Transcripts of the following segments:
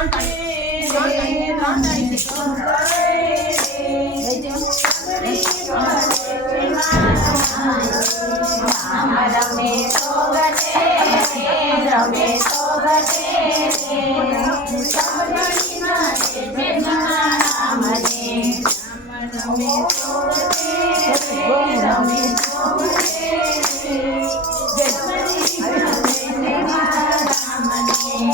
don't touch. You don't touch. You don't touch.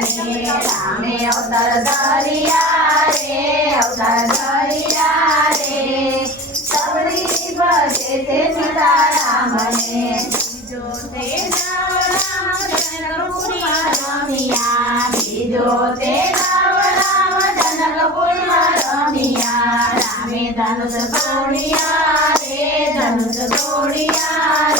ને સામે અવતાર ધરિયા રે અવતાર ધરિયા રે સબરી ભજે તે સીતારામને જો તે રામ જનકપુરમાં રમ્યા બીજો તે રામ રામ જનકપુરમાં રમ્યા રામે ધનુષ તોડિયા રે ધનુષ તોડિયા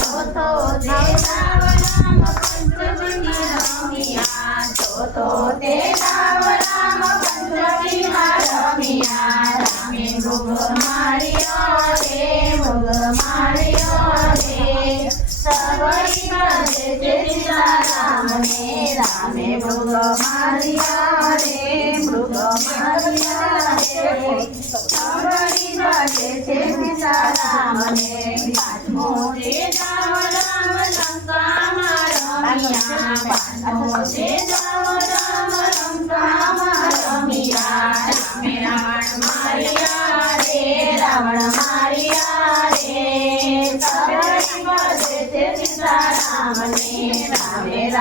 તો તે રામ રામ પંચમી માં રમ્યા રામે ભોગ માર્યો રે ભોગ માર્યો રે સવરી કરે તે સીતારામને રામે ભોગ માર્યા રે ભોગ માર્યા રે સવરી કરે તે સીતારામને પાંચમો રામ રામ લંકામાં રમ્યા પાંચમો તે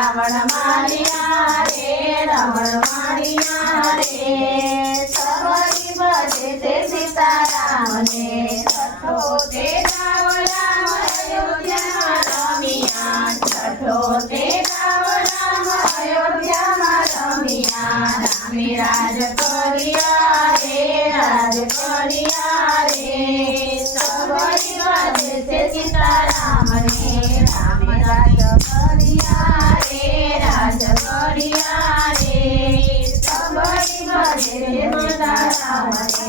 रावण मारिया रे रावण मारिया रे सवरी बजे ते सीता राम ने छठो ते राम राम अयोध्या रमिया छठो ते राम राम अयोध्या रमिया रामी राज करिया रे राज करिया रे सवरी बजे ते सीता